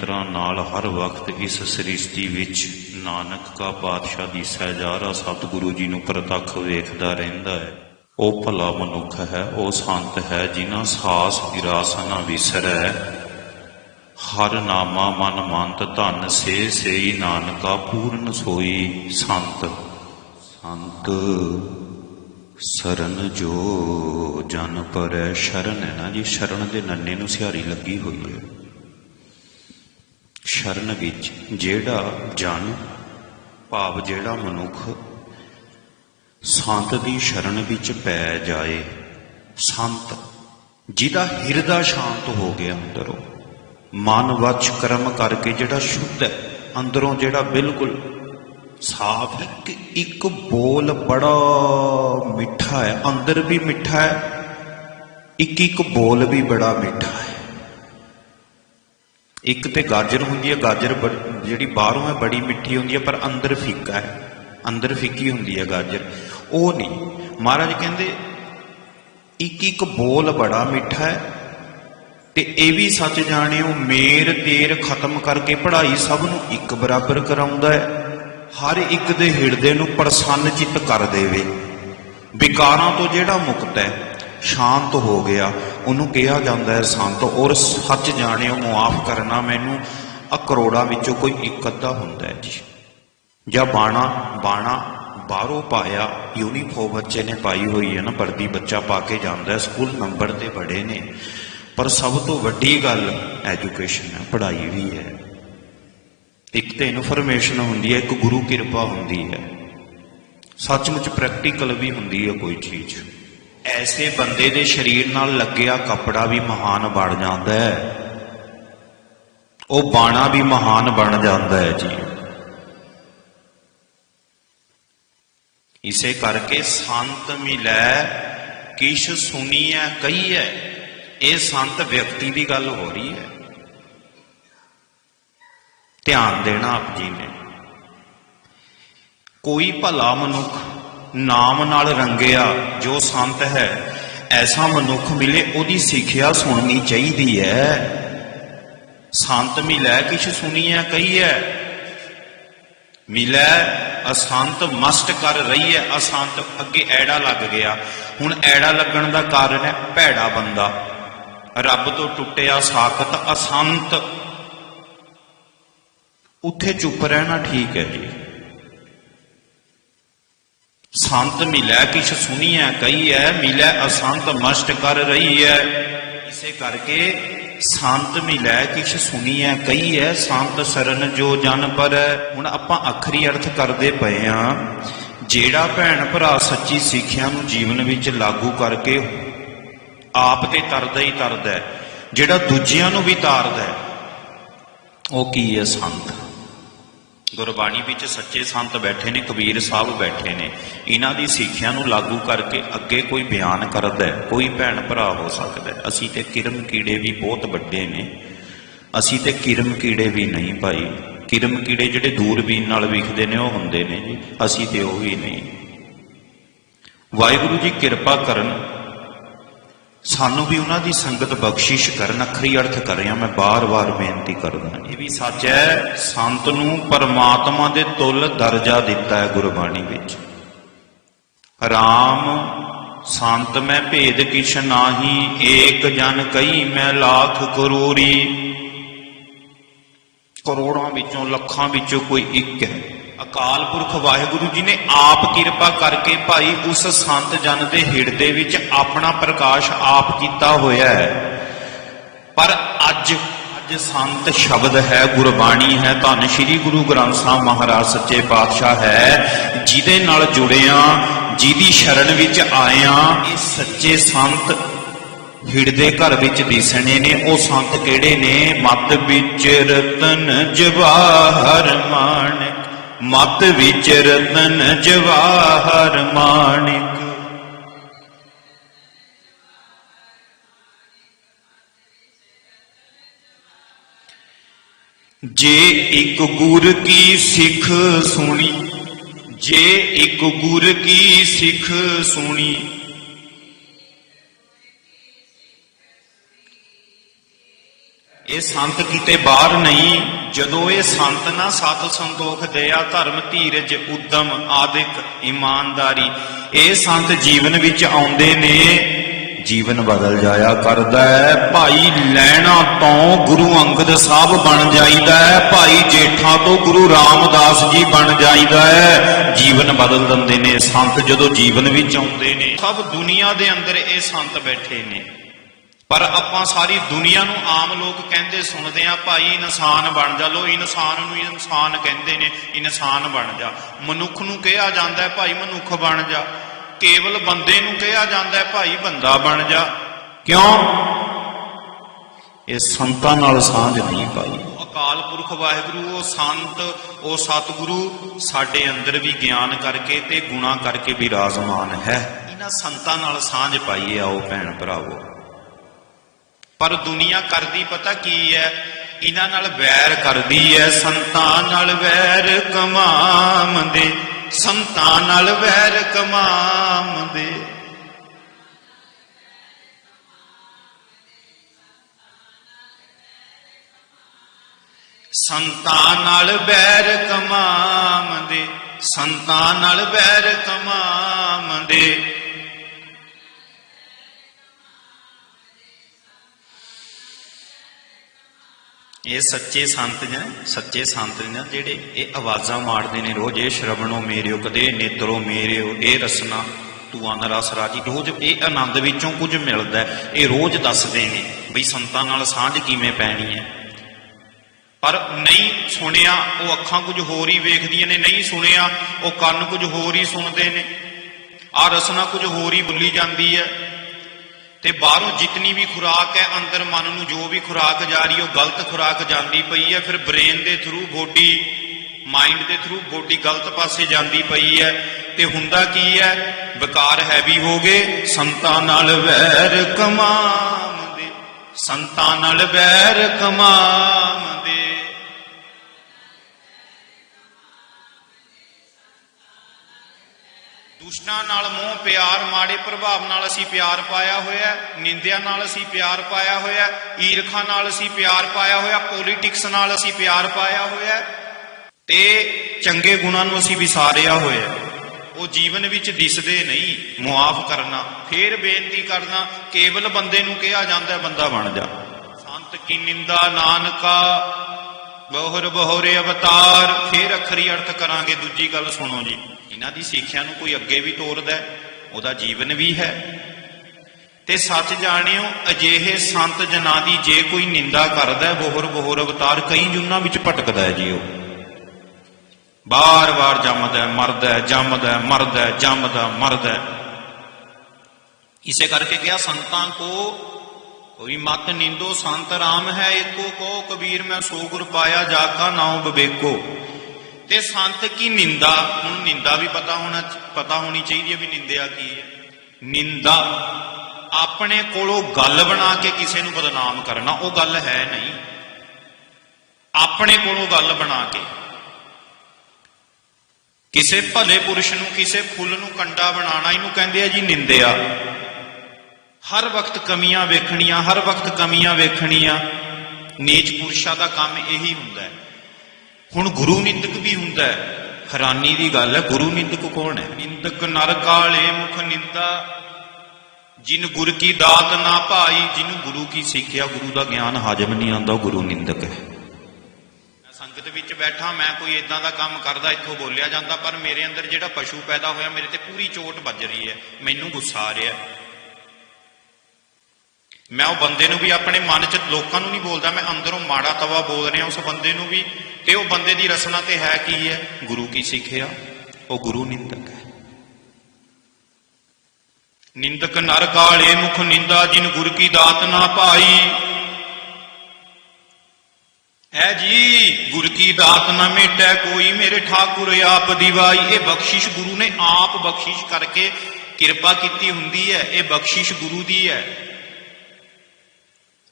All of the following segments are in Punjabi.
ਨੇਤਰਾਂ ਨਾਲ ਹਰ ਵਕਤ ਇਸ ਸ੍ਰਿਸ਼ਟੀ ਵਿੱਚ ਨਾਨਕ ਕਾ ਪਾਤਸ਼ਾਹ ਦੀ ਸਹਿਜਾਰਾ ਸਤਿਗੁਰੂ ਜੀ ਨੂੰ ਪ੍ਰਤੱਖ ਵੇਖਦਾ ਰਹਿੰਦਾ ਹੈ। ਉਹ ਭਲਾ ਮਨੁੱਖ ਹੈ, ਉਹ ਸੰਤ ਹੈ, ਜਿਨ੍ਹਾਂ ਸਾਸ ਵਿਰਾਸ ਵਿਸਰੈ। ਹਰ ਨਾਮਾ ਮਨ ਮੰਤ ਧਨ ਸੇ ਸੇਈ ਨਾਨਕਾ ਪੂਰਨ ਸੋਈ ਸੰਤ। ਸੰਤ ਸਰਨ ਜੋ ਜਨ ਪਰੈ, ਸ਼ਰਨ ਹੈ ਨਾ ਜੀ, ਸ਼ਰਨ ਦੇ ਨੰਨੇ ਨੂੰ ਸਿਹਾਰੀ ਲੱਗੀ ਹੋਈ ਹੈ। ਸ਼ਰਨ ਵਿੱਚ ਜਿਹੜਾ ਜਨ, ਭਾਵ ਜਿਹੜਾ ਮਨੁੱਖ, ਸੰਤ ਦੀ ਸ਼ਰਨ ਵਿੱਚ ਪੈ ਜਾਏ। ਸੰਤ, ਜਿਹਦਾ ਹਿਰਦਾ ਸ਼ਾਂਤ ਹੋ ਗਿਆ ਅੰਦਰੋਂ। ਮਨ ਵਚ ਕਰਮ ਕਰਕੇ ਜਿਹੜਾ ਸ਼ੁੱਧ ਹੈ, ਅੰਦਰੋਂ ਜਿਹੜਾ ਬਿਲਕੁਲ ਸਾਫ਼ ਇੱਕ ਇੱਕ ਬੋਲ ਬੜਾ ਮਿੱਠਾ ਹੈ, ਅੰਦਰ ਵੀ ਮਿੱਠਾ ਹੈ ਇੱਕ ਇੱਕ ਬੋਲ ਵੀ ਬੜਾ ਮਿੱਠਾ ਹੈ। ਇੱਕ ਤੇ ਗਾਜਰ ਹੁੰਦੀ ਹੈ, ਗਾਜਰ ਬੜ- ਜਿਹੜੀ ਬਾਹਰੋਂ ਹੈ, ਬੜੀ ਮਿੱਠੀ ਹੁੰਦੀ ਹੈ, ਪਰ ਅੰਦਰ ਫਿੱਕਾ ਹੈ। ਅੰਦਰ ਫਿੱਕੀ ਹੁੰਦੀ ਹੈ ਗਾਜਰ। ਉਹ ਨਹੀਂ। ਮਹਾਰਾਜ ਕਹਿੰਦੇ, ਇੱਕ ਇੱਕ ਬੋਲ ਬੜਾ ਮਿੱਠਾ ਹੈ ਤੇ ਇਹ ਵੀ ਸੱਚ ਜਾਣਿਓ, ਮੇਰ ਤੇਰ ਖਤਮ ਕਰਕੇ ਪੜ੍ਹਾਈ ਸਭ ਨੂੰ ਇੱਕ ਬਰਾਬਰ ਕਰਾਉਂਦਾ ਹੈ। ਹਰ ਇੱਕ ਦੇ ਹਿਰਦੇ ਨੂੰ ਪ੍ਰਸੰਨ ਚਿੱਤ ਕਰ ਦੇਵੇ। ਵਿਕਾਰਾਂ ਤੋਂ ਜਿਹੜਾ ਮੁਕਤ ਹੈ, ਸ਼ਾਂਤ ਹੋ ਗਿਆ। ਉਹਨੂੰ ਕਿਹਾ ਜਾਂਦਾ ਹੈ, ਸੰਤ, ਔਰ ਸੱਚ ਜਾਣਿਓ ਮੁਆਫ ਕਰਨਾ ਮੈਨੂੰ ਆ ਵਿੱਚੋਂ ਕੋਈ ਇੱਕ ਅੱਧਾ ਹੁੰਦਾ ਹੈ ਜੀ। ਜਾਂ ਬਾਣਾ ਬਾਣਾ ਬਾਹਰੋਂ ਪਾਇਆ ਯੂਨੀਫਾਰਮ ਬੱਚੇ ਨੇ ਪਾਈ ਹੋਈ ਹੈ ਨਾ, ਵਰਦੀ ਬੱਚਾ ਪਾ ਕੇ ਜਾਂਦਾ ਹੈ, ਸਕੂਲ ਨੰਬਰ ਤੇ ਬੜੇ ਨੇ। ਪਰ ਸਭ ਤੋਂ ਵੱਡੀ ਗੱਲ ਐਜੂਕੇਸ਼ਨ ਹੈ, ਪੜ੍ਹਾਈ ਵੀ ਹੈ। ਇੱਕ ਤੇ ਇਨਫੋਰਮੇਸ਼ਨ ਹੁੰਦੀ ਹੈ, ਇੱਕ ਗੁਰੂ ਕਿਰਪਾ ਹੁੰਦੀ ਹੈ। ਸੱਚਮੁੱਚ ਪ੍ਰੈਕਟੀਕਲ ਵੀ ਹੁੰਦੀ ਹੈ ਕੋਈ ਚੀਜ਼। ਐਸੇ ਬੰਦੇ ਦੇ ਸਰੀਰ ਨਾਲ ਲੱਗਿਆ ਕੱਪੜਾ ਵੀ ਮਹਾਨ ਬਣ ਜਾਂਦਾ ਹੈ। ਉਹ ਬਾਣਾ ਵੀ ਮਹਾਨ ਬਣ ਜਾਂਦਾ ਹੈ ਜੀ। ਇਸੇ ਕਰਕੇ ਸੰਤ ਮਿਲੈ, ਕਿਛ ਸੁਣੀਐ ਕਹੀਐ, ਇਹ ਸੰਤ ਵਿਅਕਤੀ ਦੀ ਗੱਲ ਹੋ ਰਹੀ ਹੈ। ਧਿਆਨ ਦੇਣਾ ਆਪ ਜੀ ਨੇ। ਕੋਈ ਭਲਾ ਮਨੁੱਖ ਨਾਮ ਨਾਲ ਰੰਗਿਆ ਜੋ ਸੰਤ ਹੈ, ਐਸਾ ਮਨੁੱਖ ਮਿਲੇ ਉਹਦੀ ਸਿੱਖਿਆ ਸੁਣਨੀ ਚਾਹੀਦੀ ਹੈ। ਸੰਤ ਮਿਲੈ ਕਿਛ ਸੁਣੀਐ ਕਹੀਐ, ਮਿਲੈ ਅਸੰਤ ਮਸਟ ਕਰ ਰਹੀ ਹੈ ਅਸੰਤ ਅੱਗੇ ਐੜਾ ਲੱਗ ਗਿਆ। ਹੁਣ ਐੜਾ ਲੱਗਣ ਦਾ ਕਾਰਨ ਹੈ ਭੈੜਾ ਬੰਦਾ। ਰੱਬ ਤੋਂ ਟੁੱਟਿਆ ਸਾਖਤ ਅਸੰਤ। ਉੱਥੇ ਚੁੱਪ ਰਹਿਣਾ ਠੀਕ ਹੈ ਜੀ। ਸੰਤ ਮਿਲੈ ਕਿਛ ਸੁਣੀਐ ਕਹੀਐ, ਮਿਲੈ ਅਸੰਤ ਮਸਟ ਕਰ ਰਹੀ ਹੈ ਇਸੇ ਕਰਕੇ ਸੰਤ ਮਿਲੈ ਕਿਛ ਸੁਣੀਐ ਕਹੀਐ, ਸੰਤ ਸਰਨ ਜੋ ਜਨ ਪਰ। ਹੁਣ ਆਪਾਂ ਅਖਰੀ ਅਰਥ ਕਰਦੇ ਪਏ ਆ, ਜਿਹੜਾ ਭੈਣ ਭਰਾ ਸੱਚੀ ਸਿੱਖਿਆ ਨੂੰ ਜੀਵਨ ਵਿੱਚ ਲਾਗੂ ਕਰਕੇ ਆਪ ਤੇ ਤਰਦਾ ਹੀ ਤਰਦਾ ਹੈ, ਜਿਹੜਾ ਦੂਜਿਆਂ ਨੂੰ ਵੀ ਤਾਰਦਾ ਉਹ ਕੀ ਹੈ ਸੰਤ? ਗੁਰਬਾਣੀ ਵਿੱਚ ਸੱਚੇ ਸੰਤ ਬੈਠੇ ਨੇ, ਕਬੀਰ ਸਾਹਿਬ ਬੈਠੇ ਨੇ। ਇਹਨਾਂ ਦੀ ਸਿੱਖਿਆ ਨੂੰ ਲਾਗੂ ਕਰਕੇ ਅੱਗੇ ਕੋਈ ਬਿਆਨ ਕਰਦਾ ਹੈ, ਕੋਈ ਭੈਣ ਭਰਾ ਹੋ ਸਕਦਾ ਹੈ। ਅਸੀਂ ਤੇ ਕਿਰਮ ਕੀੜੇ ਵੀ ਬਹੁਤ ਵੱਡੇ ਨੇ। ਅਸੀਂ ਤੇ ਕਿਰਮ ਕੀੜੇ ਵੀ ਨਹੀਂ ਭਾਈ। ਕਿਰਮ ਕੀੜੇ ਜਿਹੜੇ ਦੂਰਬੀਨ ਨਾਲ ਵਿਖਦੇ ਨੇ, ਉਹ ਹੁੰਦੇ ਨੇ ਜੀ। ਅਸੀਂ ਤੇ ਉਹ ਵੀ ਨਹੀਂ। ਵਾਹਿਗੁਰੂ ਜੀ ਕਿਰਪਾ ਕਰਨ ਸਾਨੂੰ ਵੀ ਉਹਨਾਂ ਦੀ ਸੰਗਤ ਬਖਸ਼ਿਸ਼ ਕਰਨ, ਅਖਰੀ ਅਰਥ ਕਰ ਰਿਹਾ, ਮੈਂ ਬਾਰ-ਬਾਰ ਬੇਨਤੀ ਕਰਦਾ। ਇਹ ਵੀ ਸੱਚ ਹੈ, ਸੰਤ ਨੂੰ ਪਰਮਾਤਮਾ ਦੇ ਤੁਲ ਦਰਜਾ ਦਿੱਤਾ ਹੈ ਗੁਰਬਾਣੀ ਵਿੱਚ। ਰਾਮ, ਸੰਤ ਮੈਂ ਭੇਦ ਕਿਛ ਨਾਹੀ, ਏਕ ਜਨ ਕਈ ਮੈਂ ਲਾਖ ਕਰੋੜੀ ਕਰੋੜਾਂ ਵਿੱਚੋਂ, ਲੱਖਾਂ ਵਿੱਚੋਂ ਕੋਈ ਇੱਕ ਹੈ। ਅਕਾਲ ਪੁਰਖ ਵਾਹਿਗੁਰੂ ਜੀ ਨੇ ਆਪ ਕਿਰਪਾ ਕਰਕੇ ਭਾਈ ਉਸ ਸੰਤ ਜਨ ਦੇ ਹਿਰਦੇ ਵਿੱਚ ਆਪਣਾ ਪ੍ਰਕਾਸ਼ ਆਪ ਕੀਤਾ ਹੋਇਆ ਹੈ। ਪਰ ਅੱਜ ਅੱਜ ਸੰਤ ਸ਼ਬਦ ਹੈ, ਗੁਰਬਾਣੀ ਹੈ, ਧੰਨ ਸ਼੍ਰੀ ਗੁਰੂ ਗ੍ਰੰਥ ਸਾਹਿਬ ਮਹਾਰਾਜ ਸੱਚੇ ਪਾਤਸ਼ਾਹ ਹੈ। ਜਿਹਦੇ ਨਾਲ ਜੁੜਿਆ ਜਿਹਦੀ ਸ਼ਰਨ ਵਿੱਚ ਆਇਆ ਇਹ ਸੱਚੇ ਸੰਤ ਹਿਰਦੇ ਘਰ ਵਿੱਚ ਦਿਸਣੇ ਨੇ। ਉਹ ਸੰਤ ਕਿਹੜੇ ਨੇ? ਮਤ ਵਿੱਚ ਰਤਨ ਜਵਾਹਰ ਮਾਣਿਕ ਮਤ ਵਿੱਚ ਰਤਨ ਜਵਾਹਰ ਮਾਣਿਕ। ਜੇ ਇੱਕ ਗੁਰ ਕੀ ਸਿੱਖ ਸੁਣੀ, ਜੇ ਇੱਕ ਗੁਰ ਕੀ ਸਿੱਖ ਸੁਣੀ ਇਹ ਸੰਤ ਕਿਤੇ ਬਾਹਰ ਨਹੀਂ, ਜਦੋਂ ਇਹ ਸੰਤ ਨਾ ਸਤ ਸੰਤੋਖ ਦਇਆ, ਧਰਮ ਧੀਰਜ, ਉਦਮ, ਆਦਿਕ, ਇਮਾਨਦਾਰੀ, ਇਹ ਸੰਤ ਜੀਵਨ ਵਿੱਚ ਆਉਂਦੇ ਨੇ, ਜੀਵਨ ਬਦਲ ਜਾਇਆ ਕਰਦਾ ਹੈ। ਭਾਈ ਲੈਣਾ ਤੋਂ ਗੁਰੂ ਅੰਗਦ ਸਾਹਿਬ ਬਣ ਜਾਈਦਾ ਹੈ। ਭਾਈ ਜੇਠਾ ਤੋਂ ਗੁਰੂ ਰਾਮਦਾਸ ਜੀ ਬਣ ਜਾਈਦਾ ਹੈ। ਜੀਵਨ ਬਦਲ ਦਿੰਦੇ ਨੇ ਸੰਤ ਜਦੋਂ ਜੀਵਨ ਵਿੱਚ ਆਉਂਦੇ ਨੇ। ਸਭ ਦੁਨੀਆ ਦੇ ਅੰਦਰ ਇਹ ਸੰਤ ਬੈਠੇ ਨੇ। ਪਰ ਆਪਾਂ ਸਾਰੀ ਦੁਨੀਆ ਨੂੰ ਆਮ ਲੋਕ ਕਹਿੰਦੇ ਸੁਣਦੇ ਆ, ਭਾਈ ਇਨਸਾਨ ਬਣ ਜਾ, ਲੋ ਇਨਸਾਨ ਨੂੰ ਇਨਸਾਨ ਕਹਿੰਦੇ ਨੇ, ਇਨਸਾਨ ਬਣ ਜਾ। ਮਨੁੱਖ ਨੂੰ ਕਿਹਾ ਜਾਂਦਾ ਹੈ, ਭਾਈ ਮਨੁੱਖ ਬਣ ਜਾ। ਕੇਵਲ ਬੰਦੇ ਨੂੰ ਕਿਹਾ ਜਾਂਦਾ ਹੈ, ਭਾਈ ਬੰਦਾ ਬਣ ਜਾ। ਕਿਉਂ? ਇਹ ਸੰਤਾਂ ਨਾਲ ਸਾਂਝ ਨਹੀਂ ਪਾਈ ਅਕਾਲ ਪੁਰਖ ਵਾਹਿਗੁਰੂ, ਉਹ ਸੰਤ, ਉਹ ਸਤਿਗੁਰੂ, ਸਾਡੇ ਅੰਦਰ ਵੀ ਗਿਆਨ ਕਰਕੇ ਤੇ ਗੁਣਾ ਕਰਕੇ ਵਿਰਾਜਮਾਨ ਹੈ। ਇਹਨਾਂ ਸੰਤਾਂ ਨਾਲ ਸਾਂਝ ਪਾਈਏ ਆਓ ਭੈਣ ਭਰਾਵੋ। ਪਰ ਦੁਨੀਆ ਕਰਦੀ ਪਤਾ ਕੀ ਹੈ ਇਹਨਾਂ ਨਾਲ ਵੈਰ ਕਰਦੀ ਹੈ ਸੰਤਾਂ ਨਾਲ ਵੈਰ ਕਮਾਮਦੇ ਸੰਤਾਂ ਨਾਲ ਵੈਰ ਕਮਾਮਦੇ ਸੰਤਾਂ ਨਾਲ ਵੈਰ ਕਮਾਮਦੇ ਸੰਤਾਂ ਨਾਲ ਵੈਰ ਕਮਾਮਦੇ ਇਹ ਸੱਚੇ ਸੰਤ ਨੇ, ਸੱਚੇ ਸੰਤ ਨੇ ਜਿਹੜੇ ਇਹ ਆਵਾਜ਼ਾਂ ਮਾਰਦੇ ਨੇ, ਰੋਜ਼ ਇਹ ਸ਼ਰਵਣੋ ਮੇਰਿਓ, ਕਦੇ ਨੇਤਰੋ ਮੇਰਿਓ, ਇਹ ਰਸਨਾ, ਤੂੰ ਅਨ ਰਸ ਰਾਜੀ। ਰੋਜ਼ ਇਹ ਆਨੰਦ ਵਿੱਚੋਂ ਕੁਝ ਮਿਲਦਾ ਇਹ ਰੋਜ਼ ਦੱਸਦੇ ਨੇ ਬਈ ਸੰਤਾਂ ਨਾਲ ਸਾਂਝ ਕਿਵੇਂ ਪੈਣੀ ਹੈ। ਪਰ ਨਹੀਂ ਸੁਣਿਆ, ਉਹ ਅੱਖਾਂ ਕੁਝ ਹੋਰ ਹੀ ਵੇਖਦੀਆਂ ਨੇ, ਨਹੀਂ ਸੁਣਿਆ, ਉਹ ਕੰਨ ਕੁਝ ਹੋਰ ਹੀ ਸੁਣਦੇ ਨੇ। ਆ ਰਸਨਾ ਕੁਝ ਹੋਰ ਹੀ ਬੁੱਲੀ ਜਾਂਦੀ ਹੈ। ਤੇ ਬਾਹਰੋਂ ਜਿਤਨੀ ਵੀ ਖੁਰਾਕ ਹੈ, ਅੰਦਰ ਮਨ ਨੂੰ ਜੋ ਵੀ ਖੁਰਾਕ ਜਾ ਰਹੀ ਉਹ ਗਲਤ ਖੁਰਾਕ ਜਾਂਦੀ ਪਈ ਹੈ। ਫਿਰ ਬ੍ਰੇਨ ਦੇ ਥਰੂ ਬੋਡੀ ਮਾਈਂਡ ਦੇ ਥਰੂ ਬੋਡੀ ਗਲਤ ਪਾਸੇ ਜਾਂਦੀ ਪਈ ਹੈ। ਤੇ ਹੁੰਦਾ ਕੀ ਹੈ? ਵਿਕਾਰ ਹੈਵੀ ਹੋ ਗਏ, ਸੰਤਾਂ ਨਾਲ ਵੈਰ ਕਮਾਮਦੇ ਸੰਤਾਂ ਨਾਲ ਵੈਰ ਕਮਾਮਦੇ ਦੁਸ਼ਟਾਂ ਨਾਲ ਮੋਹ ਪਿਆਰ, ਮਾੜੇ ਪ੍ਰਭਾਵ ਨਾਲ ਅਸੀਂ ਪਿਆਰ ਪਾਇਆ ਹੋਇਆ ਹੈ। ਨਿੰਦਿਆ ਨਾਲ ਅਸੀਂ ਪਿਆਰ ਪਾਇਆ ਹੋਇਆ ਈਰਖਾ ਨਾਲ ਅਸੀਂ ਪਿਆਰ ਪਾਇਆ ਹੋਇਆ ਪੋਲਿਟਿਕਸ ਨਾਲ ਅਸੀਂ ਪਿਆਰ ਪਾਇਆ ਹੋਇਆ ਤੇ ਚੰਗੇ ਗੁਣਾਂ ਨੂੰ ਅਸੀਂ ਵਿਸਾਰਿਆ ਹੋਇਆ ਉਹ ਜੀਵਨ ਵਿੱਚ ਦਿਸਦੇ ਨਹੀਂ, ਮੁਆਫ ਕਰਨਾ, ਫੇਰ ਬੇਨਤੀ ਕਰਨਾ, ਕੇਵਲ ਬੰਦੇ ਨੂੰ ਕਿਹਾ ਜਾਂਦਾ ਬੰਦਾ ਬਣ ਜਾ ਸੰਤ ਕੀ ਨਿੰਦਾ, ਨਾਨਕਾ, ਬਹੁਰ ਬਹੁਰੇ ਅਵਤਾਰ, ਫੇਰ ਅਖਰੀ ਅਰਥ ਕਰਾਂਗੇ, ਦੂਜੀ ਗੱਲ ਸੁਣੋ ਜੀ ਇਹਨਾਂ ਦੀ ਸਿੱਖਿਆ ਨੂੰ ਕੋਈ ਅੱਗੇ ਵੀ ਤੋਰਦਾ ਹੈ, ਉਹਦਾ ਜੀਵਨ ਵੀ ਹੈ। ਤੇ ਸੱਚ ਜਾਣਿਓ ਅਜਿਹੇ ਸੰਤ ਜਨਾਂ ਦੀ ਜੇ ਕੋਈ ਨਿੰਦਾ ਕਰਦਾ ਬੋਹਰ ਬੋਹਰ ਅਵਤਾਰ ਕਈ ਜੁਨਾਂ ਵਿੱਚ ਭਟਕਦਾ ਹੈ ਜੀ ਉਹ ਬਾਰ-ਬਾਰ ਜੰਮਦਾ ਮਰਦਾ ਜੰਮਦਾ ਮਰਦਾ ਜੰਮਦਾ ਮਰਦਾ ਇਸੇ ਕਰਕੇ ਕਿਹਾ ਸੰਤਾਂ ਕੋ ਕੋਈ ਮਤ ਨਿੰਦੋ ਸੰਤ ਰਾਮ ਹੈ ਏਕੋ ਕੋ ਕਬੀਰ ਮੈਂ ਸੋ ਗੁਰ ਪਾਇਆ ਜਾ ਕਾ ਨਾਉ ਬਵੇਕੋ। ਤੇ ਸੰਤ ਕੀ ਨਿੰਦਾ? ਹੁਣ ਨਿੰਦਾ ਵੀ ਪਤਾ ਹੋਣਾ ਪਤਾ ਹੋਣੀ ਚਾਹੀਦੀ ਹੈ ਵੀ ਨਿੰਦਿਆ ਕੀ ਹੈ। ਨਿੰਦਾ। ਆਪਣੇ ਕੋਲੋਂ ਗੱਲ ਬਣਾ ਕੇ ਕਿਸੇ ਨੂੰ ਬਦਨਾਮ ਕਰਨਾ, ਉਹ ਗੱਲ ਹੈ ਨਹੀਂ। ਆਪਣੇ ਕੋਲੋਂ ਗੱਲ ਬਣਾ ਕੇ। ਕਿਸੇ ਭਲੇ ਪੁਰਸ਼ ਨੂੰ, ਕਿਸੇ ਫੁੱਲ ਨੂੰ ਕੰਡਾ ਬਣਾਉਣਾ, ਇਹਨੂੰ ਕਹਿੰਦੇ ਆ ਜੀ ਨਿੰਦਿਆ। ਹਰ ਵਕਤ ਕਮੀਆਂ ਵੇਖਣੀਆਂ, ਹਰ ਵਕਤ ਕਮੀਆਂ ਵੇਖਣੀਆਂ। ਨੀਚ ਪੁਰਸ਼ਾਂ ਦਾ ਕੰਮ ਇਹੀ ਹੁੰਦਾ ਹੈ। ਹੁਣ ਗੁਰੂ ਨਿੰਦਕ ਵੀ ਹੁੰਦਾ ਹੈ। ਹੈਰਾਨੀ ਦੀ ਗੱਲ ਹੈ, ਗੁਰੂ ਨਿੰਦਕ ਕੌਣ ਹੈ? ਨਿੰਦਕ ਨਰ ਕਾਲੇ ਮੁਖ ਨਿੰਦਾ। ਜਿਨ ਗੁਰ ਕੀ ਦਾਤ ਨਾ ਭਾਈ ਜਿਹਨੂੰ ਗੁਰੂ ਕੀ ਸਿੱਖਿਆ, ਗੁਰੂ ਦਾ ਗਿਆਨ ਹਾਜ਼ਮ ਨਹੀਂ ਆਉਂਦਾ ਗੁਰੂ ਨਿੰਦਕ ਹੈ। ਸੰਗਤ ਵਿੱਚ ਬੈਠਾ, ਮੈਂ ਕੋਈ ਇਦਾਂ ਦਾ ਕੰਮ ਕਰਦਾ, ਇੱਥੋਂ ਬੋਲਿਆ ਜਾਂਦਾ, ਪਰ ਮੇਰੇ ਅੰਦਰ ਜਿਹੜਾ ਪਸ਼ੂ ਪੈਦਾ ਹੋਇਆ, ਮੇਰੇ ਤੇ ਪੂਰੀ ਚੋਟ ਵੱਜ ਰਹੀ ਹੈ। ਮੈਨੂੰ ਗੁੱਸਾ ਆ ਰਿਹਾ। ਮੈਂ ਉਹ ਬੰਦੇ ਨੂੰ ਵੀ ਆਪਣੇ ਮਨ 'ਚ ਲੋਕਾਂ ਨੂੰ ਨਹੀਂ ਬੋਲਦਾ, ਮੈਂ ਅੰਦਰੋਂ ਮਾੜਾ ਤਵਾ ਬੋਲ ਰਿਹਾ ਉਸ ਬੰਦੇ ਨੂੰ ਵੀ। ਤੇ ਉਹ ਬੰਦੇ ਦੀ ਰਸਨਾ ਤੇ ਹੈ ਕੀ ਹੈ? ਗੁਰੂ ਕੀ ਸਿੱਖਿਆ? ਉਹ ਗੁਰੂ ਨਿੰਦਕ ਹੈ। ਨਿੰਦਕ ਨਰ ਕਾਲੇ ਮੁਖ ਨਿੰਦਾ ਜਿਨ ਗੁਰ ਕੀ ਦਾਤ ਨਾ ਪਾਈ। ਐ ਜੀ, ਗੁਰ ਕੀ ਦਾਤ ਨਾ ਮੇਟੈ ਕੋਈ, ਮੇਰੇ ਠਾਕੁਰ ਆਪ ਦਿਵਾਈ। ਇਹ ਬਖਸ਼ਿਸ਼ ਗੁਰੂ ਨੇ ਆਪ ਬਖਸ਼ਿਸ਼ ਕਰਕੇ ਕਿਰਪਾ ਕੀਤੀ ਹੁੰਦੀ ਹੈ। ਇਹ ਬਖਸ਼ਿਸ਼ ਗੁਰੂ ਦੀ ਹੈ।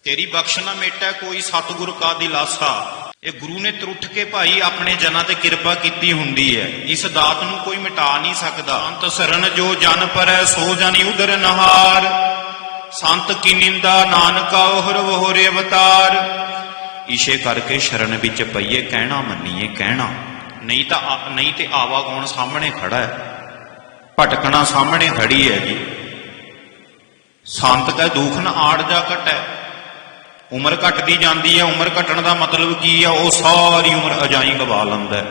ਤੇਰੀ ਬਖਸ਼ ਨਾ ਮੇਟਾ ਕੋਈ, ਸਤਿਗੁਰ ਕਾ ਦਿਲਾਸਾ। ਇਹ ਗੁਰੂ ਨੇ ਤਰੁੱਠ ਕੇ ਭਾਈ ਆਪਣੇ ਜਨਾਂ ਤੇ ਕਿਰਪਾ ਕੀਤੀ ਹੁੰਦੀ ਹੈ। ਇਸ ਦਾਤ ਨੂੰ ਕੋਈ ਮਿਟਾ ਨਹੀਂ ਸਕਦਾ। ਅੰਤ ਸਰਨ ਜੋ ਜਨ ਪਰੈ, ਸੋ ਜਨੀ ਉਦਰ ਨਹਾਰ। ਸੰਤ ਕੀ ਨਿੰਦਾ, ਨਾਨਕਾ ਉਹਰ ਵਹੋਰੇ ਅਵਤਾਰ। ਇਸ਼ੇ ਕਰਕੇ ਸ਼ਰਨ ਵਿੱਚ ਪਈਏ, ਕਹਿਣਾ ਮੰਨੀਏ, ਕਹਿਣਾ। ਨਹੀਂ ਤਾਂ ਆ- ਨਹੀਂ ਤੇ ਆਵਾ ਕੌਣ ਸਾਹਮਣੇ ਖੜਾ ਹੈ? ਭਟਕਣਾ ਸਾਹਮਣੇ ਖੜੀ ਹੈ ਜੀ। ਸੰਤ ਕੈ ਦੁਖ ਨਾ ਆੜ ਜਾ ਘਟੈ। ਉਮਰ ਘਟਦੀ ਜਾਂਦੀ ਹੈ, ਉਮਰ ਘਟਣ ਦਾ ਮਤਲਬ ਕੀ ਹੈ? ਉਹ ਸਾਰੀ ਉਮਰ ਅਜਾਈ ਗਵਾ ਲੈਂਦਾ ਹੈ।